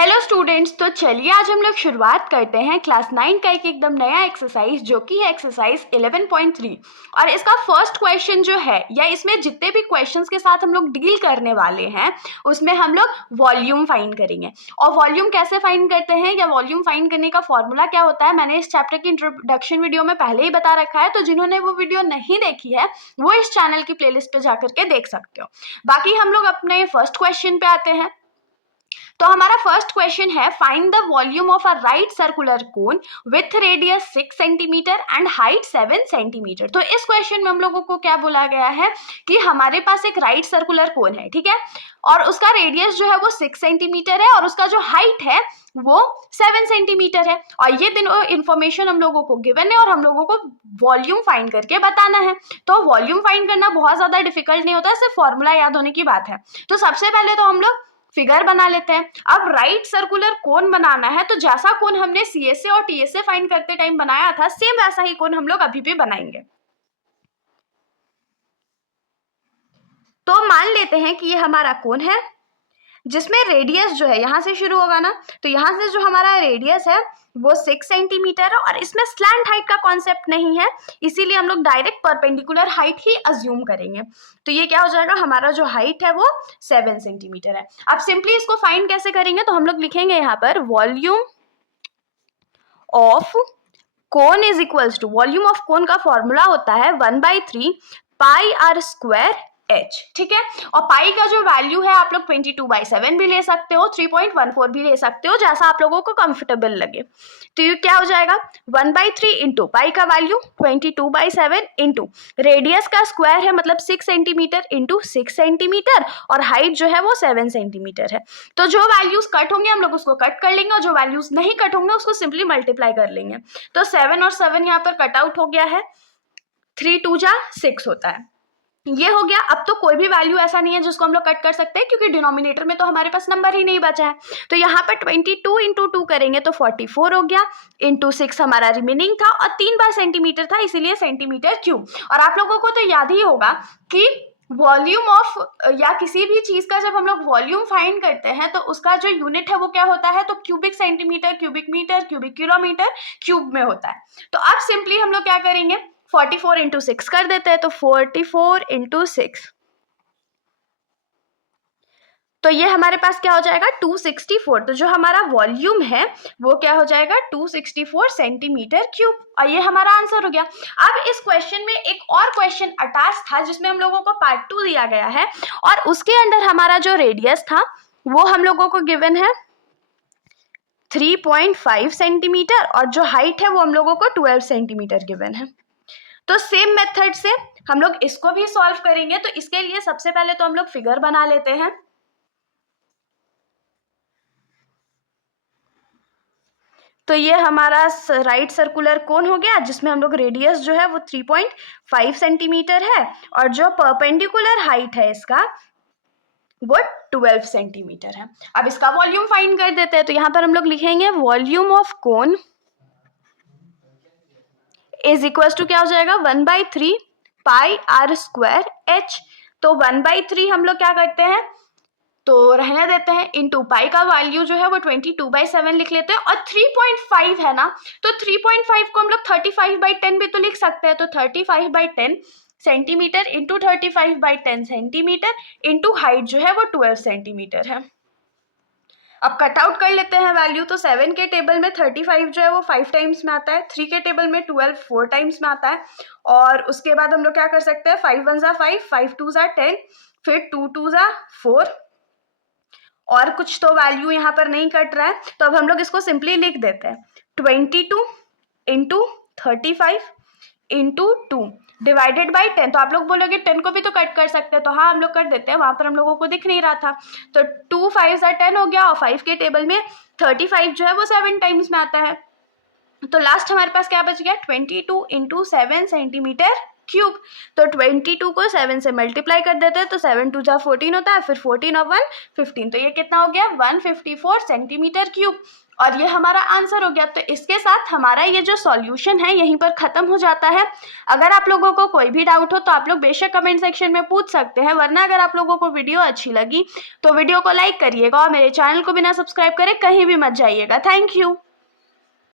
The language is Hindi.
हेलो स्टूडेंट्स, तो चलिए आज हम लोग शुरुआत करते हैं क्लास 9 का एक एकदम नया एक्सरसाइज जो कि है एक्सरसाइज 11.3। और इसका फर्स्ट क्वेश्चन जो है या इसमें जितने भी क्वेश्चंस के साथ हम लोग डील करने वाले हैं उसमें हम लोग वॉल्यूम फाइंड करेंगे। और वॉल्यूम कैसे फाइंड करते हैं या वॉल्यूम फाइंड करने का फॉर्मूला क्या होता है मैंने इस चैप्टर की इंट्रोडक्शन वीडियो में पहले ही बता रखा है, तो जिन्होंने वो वीडियो नहीं देखी है वो इस चैनल की प्लेलिस्ट पे जाकर के देख सकते हो। बाकी हम लोग अपने फर्स्ट क्वेश्चन पे आते हैं। तो हमारा फर्स्ट क्वेश्चन है find the volume of a right circular cone with radius 6 centimetre and height 7 centimetre. तो इस क्वेश्चन में हम लोगों को क्या बोला गया है कि हमारे पास एक राइट सर्कुलर कोन है, ठीक है, और उसका रेडियस जो है वो 6 सेंटीमीटर है और उसका जो हाइट है वो 7 सेंटीमीटर है। और ये तीनों इन्फॉर्मेशन हम लोगों को गिवन है और हम लोगों को वॉल्यूम फाइंड करके बताना है। तो वॉल्यूम फाइंड करना बहुत ज्यादा डिफिकल्ट नहीं होता, सिर्फ फॉर्मूला याद होने की बात है। तो सबसे पहले तो हम लोग फिगर बना लेते हैं। अब राइट सर्कुलर कोन बनाना है तो जैसा कोन हमने सीएसए और टीएसए फाइंड करते टाइम बनाया था सेम वैसा ही कोन हम लोग अभी भी बनाएंगे। तो मान लेते हैं कि ये हमारा कोन है जिसमें रेडियस जो है यहां से शुरू होगा ना, तो यहां से जो हमारा रेडियस है वो 6 सेंटीमीटर है और इसमें स्लैंट हाइट का कॉन्सेप्ट नहीं है, इसीलिए हम लोग डायरेक्ट परपेंडिकुलर हाइट ही अज्यूम करेंगे। तो ये क्या हो जाएगा, हमारा जो हाइट है वो 7 सेंटीमीटर है। अब सिंपली इसको फाइंड कैसे करेंगे, तो हम लोग लिखेंगे यहाँ पर volume of cone is equals to, volume of cone का फॉर्मूला होता है 1/3 पाई आर स्क्वायर एच, ठीक है। और पाई का जो वैल्यू है आप लोग 22/7 भी ले सकते हो, 3.14 भी ले सकते हो, जैसा आप लोगों को कंफर्टेबल लगे। तो ये क्या हो जाएगा 1/3 इंटू पाई का वैल्यू 22/7 इंटू रेडियस का स्क्वायर है मतलब 6 सेंटीमीटर इंटू 6 सेंटीमीटर और हाइट जो है वो 7 सेंटीमीटर है। तो जो वैल्यूज कट होंगे हम लोग उसको कट कर लेंगे और जो वैल्यूज नहीं कट होंगे उसको सिंपली मल्टीप्लाई कर लेंगे। तो 7 और 7 यहाँ पर कट आउट हो गया है, 3 2 जा 6 होता है, ये हो गया। अब तो कोई भी वैल्यू ऐसा नहीं है जिसको हम लोग कट कर सकते हैं क्योंकि डिनोमिनेटर में तो हमारे पास नंबर ही नहीं बचा है। तो यहाँ पर 22 इंटू 2 करेंगे तो 44 हो गया, इंटू 6 हमारा रिमेनिंग था और 3 बार सेंटीमीटर था इसीलिए सेंटीमीटर क्यूब। और आप लोगों को तो याद ही होगा कि वॉल्यूम ऑफ या किसी भी चीज का जब हम लोग वॉल्यूम फाइंड करते हैं तो उसका जो यूनिट है वो क्या होता है, तो cubic centimetre, cubic metre, cubic kilometre, cube में होता है। तो अब सिंपली हम लोग क्या करेंगे 44 इंटू 6 कर देते हैं, तो 44 इंटू 6, तो ये हमारे पास क्या हो जाएगा 264। तो जो हमारा वॉल्यूम है वो क्या हो जाएगा 264 सेंटीमीटर क्यूब, और ये हमारा आंसर हो गया। अब इस क्वेश्चन में एक और क्वेश्चन अटैच था जिसमें हम लोगों को पार्ट 2 दिया गया है और उसके अंदर हमारा जो रेडियस था वो हम लोगों को गिवन है 3.5 सेंटीमीटर और जो हाइट है वो हम लोगों को 12 सेंटीमीटर गिवन है। तो सेम मेथड से हम लोग इसको भी सॉल्व करेंगे। तो इसके लिए सबसे पहले तो हम लोग फिगर बना लेते हैं। तो ये हमारा राइट सर्कुलर कोन हो गया जिसमें हम लोग रेडियस जो है वो 3.5 सेंटीमीटर है और जो परपेंडिकुलर हाइट है इसका वो 12 सेंटीमीटर है। अब इसका वॉल्यूम फाइंड कर देते हैं। तो यहाँ पर हम लोग लिखेंगे volume of cone is equal to क्या हो जाएगा 1/3 पाई आर स्क्वायर एच। तो 1/3 हम लोग क्या करते हैं तो रहने देते हैं, इंटू पाई का वैल्यू जो है वो 22/7 लिख लेते हैं और 3.5 है ना, तो 3.5 को हम लोग 35/10 भी तो लिख सकते हैं। तो 35/10 centimetre into 35/10 centimetre into height जो है वो 12 सेंटीमीटर है। अब कट आउट कर लेते हैं वैल्यू। तो 7 के टेबल में 35 जो है वो 5 टाइम्स में आता है, 3 के टेबल में 12 4 टाइम्स में आता है और उसके बाद हम लोग क्या कर सकते हैं 5 1 जा 5, 5 2 जा 10, फिर 2 2 जा 4 और कुछ तो वैल्यू यहाँ पर नहीं कट रहा है। तो अब हम लोग इसको सिंपली लिख देते हैं 22 इंटू 35 इंटू 2 डिवाइडेड बाई 10। तो आप लोग बोलोगे 10 को भी तो कट कर सकते हैं, तो हाँ हम लोग कर देते हैं, वहां पर हम लोगों को दिख नहीं रहा था। तो 2 5 10 हो गया और 5 के टेबल में 35 जो है वो 7 टाइम्स में आता है। तो लास्ट हमारे पास क्या बच गया 22 इंटू 7 सेंटीमीटर क्यूब। तो 22 को 7 से मल्टीप्लाई कर देते हैं तो 7 2 जा 14 होता है, फिर 14 और 1 15, तो ये कितना हो गया 154 सेंटीमीटर क्यूब। और ये हमारा आंसर हो गया। तो इसके साथ हमारा ये जो सॉल्यूशन है यहीं पर ख़त्म हो जाता है। अगर आप लोगों को कोई भी डाउट हो तो आप लोग बेशक कमेंट सेक्शन में पूछ सकते हैं, वरना अगर आप लोगों को वीडियो अच्छी लगी तो वीडियो को लाइक करिएगा और मेरे चैनल को बिना सब्सक्राइब करे कहीं भी मत जाइएगा। Thank you.